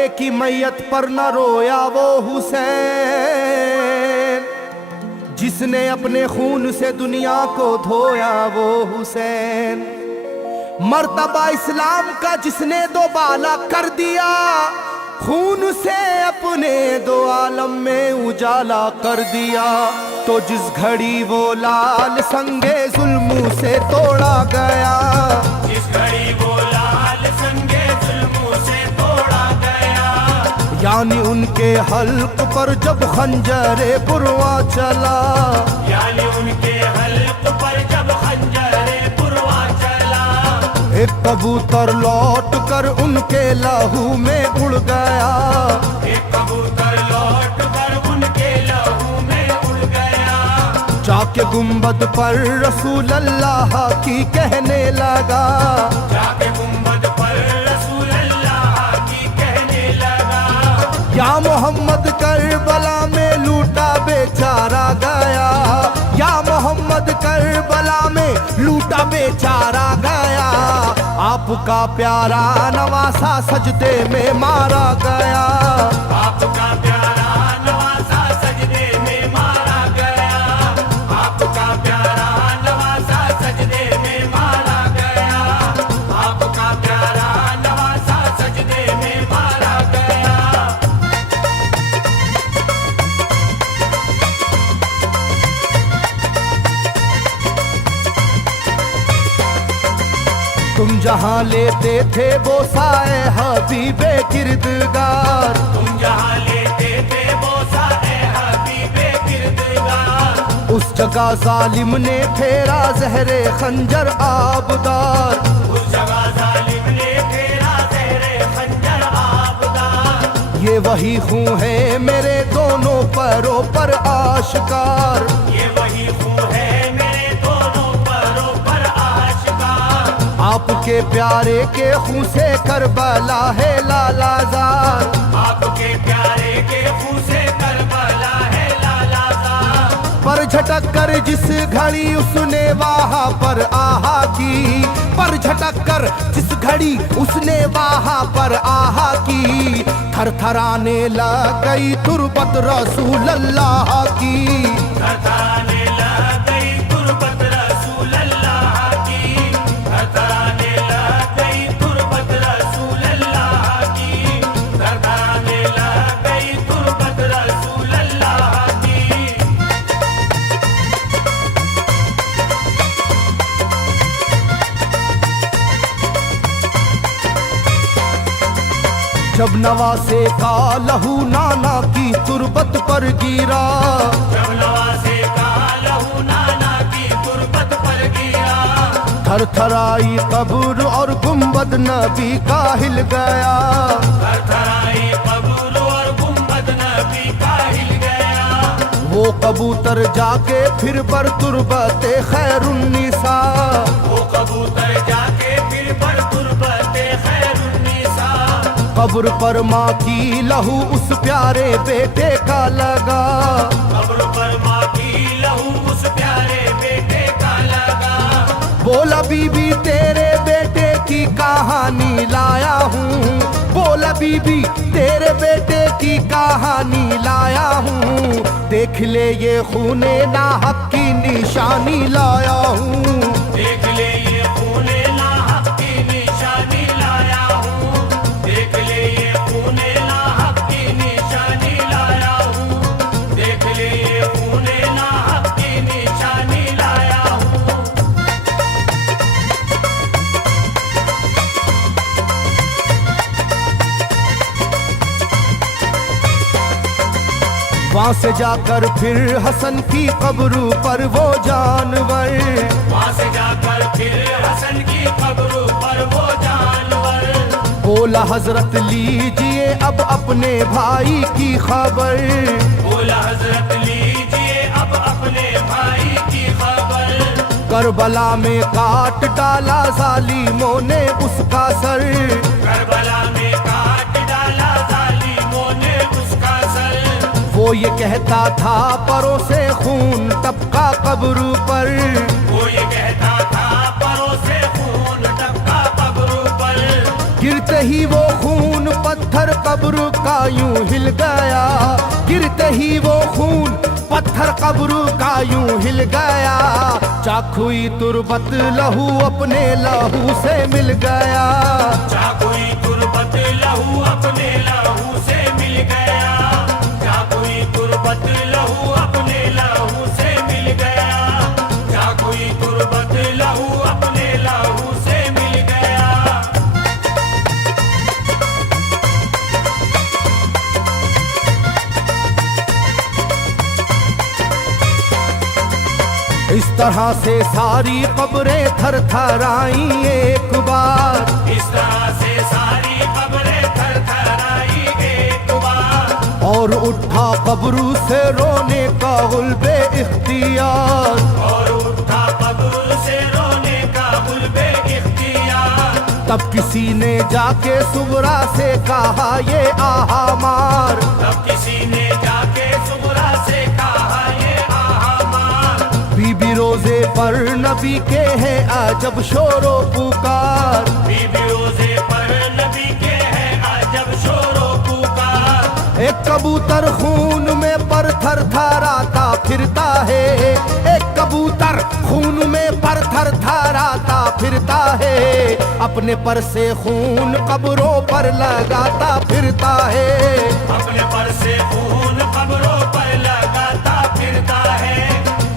बेटे की मैयत पर न रोया वो हुसैन, जिसने अपने खून से दुनिया को धोया वो हुसैन। मर्तबा इस्लाम का जिसने दोबाला कर दिया, खून से अपने दो आलम में उजाला कर दिया। तो जिस घड़ी वो लाल संगे जुल्म से तोड़ा गया, जिस घड़ी वो लाल संगे जुल्म से तोड़ा गया, यानी उनके हल्क पर जब खंजरे पुरवा चला, यानी उनके हल्क पर जब खंजरे पुरवा चला, एक कबूतर लौट कर उनके लहू में उड़ गया, एक कबूतर लौट कर उनके लहू में उड़ गया। जाके गुंबद पर रसूल अल्लाह की कहने लगा, जाके गुंबद पर रसूल अल्लाह की कहने लगा, या मोहम्मद करबला में लूटा बेचारा गया, या मोहम्मद करबला में लूटा बेचारा गया। आपका प्यारा नवासा सजदे में मारा गया, आपका प्यारा नवासा सजदे में मारा गया, आपका प्यारा नवासा सजदे में मारा गया, आपका प्यारा नवासा सजदे में मारा गया। तुम जहाँ लेते थे बोसाए हबीबे किरदगार, तुम जहाँ लेते थे बोसा ए हबीबे किरदगार, उस जगह जालिम ने फेरा जहरे खंजर आबदार। उस जगह जालिम ने फेरा ज़हरे खंजर आबदार। ये वही खून है मेरे दोनों पैरों पर आश्कार, ये वही खून है मेरे दोनों पैरों पर आशिकार। आपके प्यारे के खून से करबला है लालाजार, आपके प्यारे के खून से करबला है लालाजार। पर झटक कर जिस घड़ी उसने वहाँ पर आहा की, पर झटक कर जिस घड़ी उसने वहाँ पर आहा की, थरथराने लग गई तुरबत रसूल अल्लाह की, थरथराने लग गई तुरबत रसूल अल्लाह की, थरथराने लग गई तुरबत रसूल अल्लाह की, थरथराने लग गई तुरबत रसूल अल्लाह की। जब नवासे का लहू नाना की तुरबत पर गिरा, जब नवासे का लहू नाना की तुरबत पर गिरा, थरथराई कब्र और गुंबद नबी का हिल गया। थरथराई कब्र और गुंबद नबी का हिल गया। वो कबूतर जाके फिर पर तुरबते खैरुन्निसा, वो कबूतर जाके फिर पर तुरबते खैरुन्निसा, कब्र पर माँ की लहू उस प्यारे बेटे का लगा, कब्र पर माँ की लहू उस प्यारे बेटे का लगा। बोला बीबी तेरे बेटे की कहानी लाया हूँ, बोला बीबी तेरे बेटे की कहानी लाया हूँ, देख ले ये खूने नाहक की निशानी लाया हूँ, देख ले ये खूने नाहक की निशानी लाया हूँ, देख ले ये खूने नाहक की निशानी लाया हूँ, देख ले ये खूने नाहक की निशानी लाया हूँ। वहाँ से जाकर फिर हसन की कब्र पर वो जानवर, वहाँ से जाकर फिर हसन की कब्र पर वो जानवर, बोला हजरत लीजिए अब अपने भाई की खबर, बोला हजरत लीजिए अब अपने भाई की खबर। करबला में काट डाला जालिमों ने उसका सर, करबला में काट डाला जालिमों ने उसका सर। वो ये कहता था परों से खून टपका कब्र पर, वो ये कहता था परों से खून टपका कब्र पर। गिरते ही वो खून पत्थर कब्र का यूं हिल गया, गिरते ही वो खून पत्थर कब्र का यूं हिल गया। चाकुई तुरबत लहू अपने लहू से मिल गया, चाकुई तुरबत लहू अपने लहू से मिल गया, चाकुई तुरबत लहू अपने लहू से मिल गया, चाकुई तुरबत लहू अपने लहू से मिल गया। इस तरह से सारी कब्रें थर थर आई एक बार, इस तरह से सारी कब्रें थर थर आई एक बार, और उठा कब्र से रोने का गुल्बे इख्तियार, और उठा कब्र से रोने का गुल्बे इख्तियार। तब किसी ने जाके सुगरा से कहा ये आहा मार, तब किसी ने जाके सुगरा से कहा ये आहा मार। बीबी रोजे पर नबी के हैं अजब शोरो पुकार, बीबी रोजे पर नबी के हैं अजब शोरो पुकार। एक कबूतर खून में पर थर थराता फिरता है, एक कबूतर खून में पर थर थराता फिरता है, अपने पर से खून कब्रों पर लगाता फिरता है, अपने पर से खून कब्रों पर लगाता फिरता है,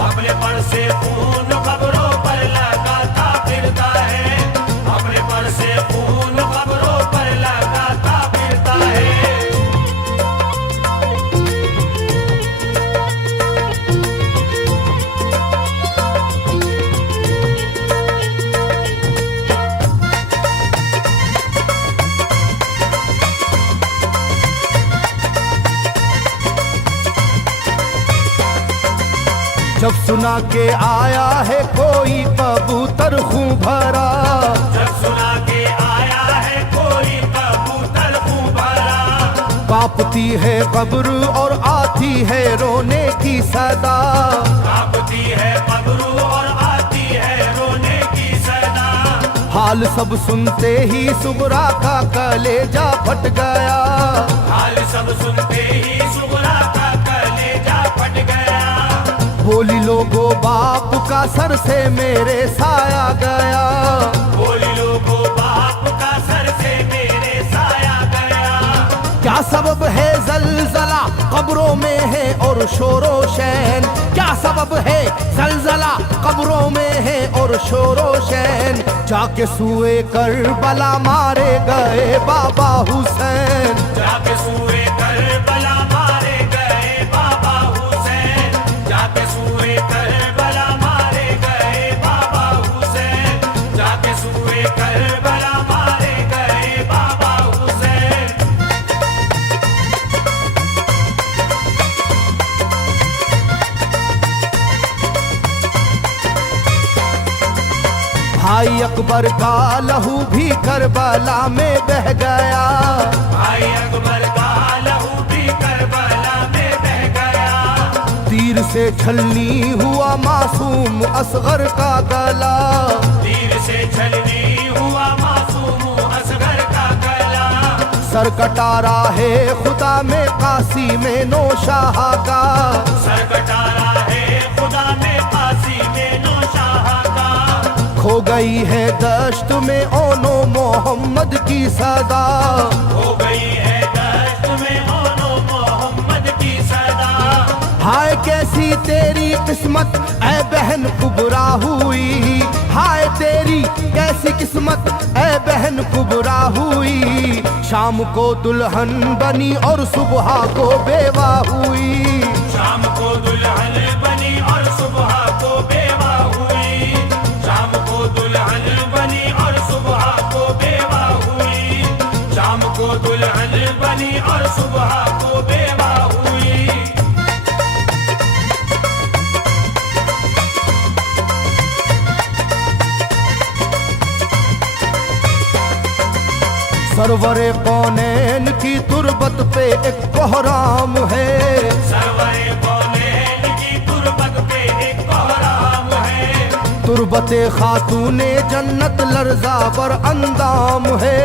अपने पर से खून कब्रों पर लगाता फिरता है, अपने पर से खून कब्रों पर लगाता फिरता है। जब सुना के आया है कोई कबूतर खूं भरा, जब सुना के आया है कोई कबूतर खूं भरा, कांपती है कब्र और आती है रोने की सदा, कांपती है कब्र और आती है रोने की सदा। हाल सब सुनते ही सुगरा का कलेजा फट गया, हाल सब सुनते ही सुगरा का कलेजा फट गया। बोली लोगो बाप का सर से मेरे साया गया, बोली लोगो बाप का सर से मेरे साया गया। क्या सबब है जलजला कब्रों में है और शोरो शैन, क्या सबब है जलजला कब्रों में है और शोरो शैन। जाके सुए करबला मारे गए बाबा हुसैन, जाके सुए करबला मारे गए बाबा हुसैन, जाके सुए करबला मारे गए बाबा हुसैन, जाके सुए करबला मारे गए बाबा हुसैन। भाई अकबर का लहू भी करबला में बह गया, भाई अकबर का लहू भी करबला में बह गया। तीर से छलनी हुआ मासूम असगर का गला, तीर से छलनी हुआ मासूम असगर का गला। सर कटा है खुदा में काशी में नौशाह का, सर कटारा है खुदा में काशी में नौशाह का। खो गई है दश्त में ओनो मोहम्मद की सदा, हो गई है दश्त में ओनो मोहम्मद की सदा। हाय कैसी तेरी किस्मत ऐ बहन कुबरा हुई, हाय तेरी कैसी किस्मत ऐ बहन कुबरा हुई। शाम को दुल्हन बनी और सुबह को बेवा हुई, शाम को दुल्हन बनी और सुबह को बेवा हुई, शाम को दुल्हन बनी और सुबह को बेवा हुई, शाम को दुल्हन बनी और सुबह को बेवा हुई। सरवरे कौनैन की तुरबत पे एक कोहराम है, सरवरे कौनैन की तुरबत पे एक कोहराम है। तुरबते खातूने जन्नत लर्जा पर अंदाम है,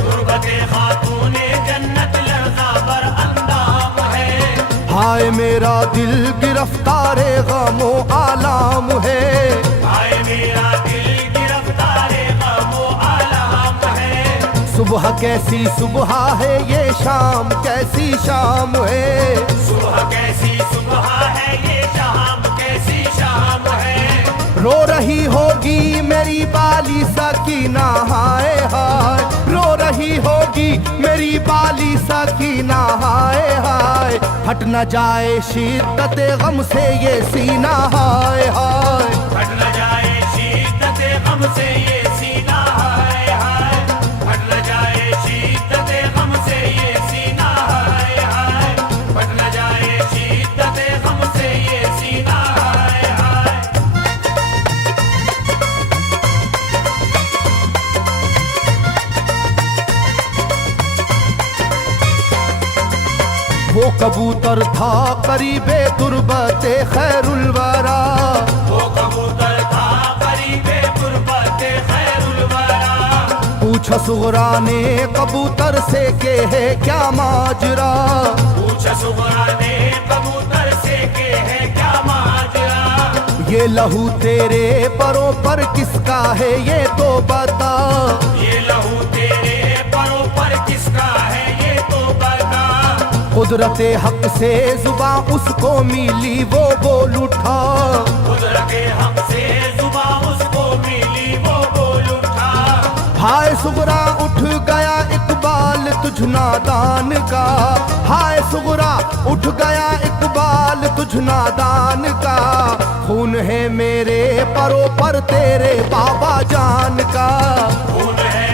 तुरबत सोबते खातूने जन्नत लर्जा बर अंदाम है। हाय मेरा दिल गिरफ्तारे गमो आलाम है। हाय मेरा दिल गिरफ्तारे गमो आलाम है। सुबह कैसी सुबह है ये शाम कैसी शाम है। सुबह कैसी सुबह है ये शाम कैसी शाम है। रो रही होगी मेरी बाली सकीना हाय हाय। रो रही होगी मेरी बाली सकीना हाय हाय। हट न जाए शिद्दत गम से ये सीना हाय हाय। हट न जाए शिद्दत गम से ये सीना हाय हाय। हट न जाए शिद्दत गम से ये सीना हाय हाय। हट न जाए शिद्दत गम से ये सीना हाय हाय। वो कबूतर था करीबे तुरबते खैरुल वरा। वो कबूतर था करीबे तुरबते खैरुल वरा। पूछा सुगरा ने कबूतर से के है क्या माजरा। पूछा सुगरा ने कबूतर से के है क्या माजरा। ये लहू तेरे परों पर किसका है ये तो बता। ये लहू तेरे परों पर किसका है ये तो बता। कुदरते हक से जुबां उसको मिली वो बोल उठा। कुदरते हक से जुबां उसको मिली वो बोल उठा। हाय सुगरा उठ गया इकबाल तुझ नादान का। हाय सुगरा उठ गया इकबाल तुझ नादान का। खून है मेरे परों पर तेरे बाबा जान का। खून है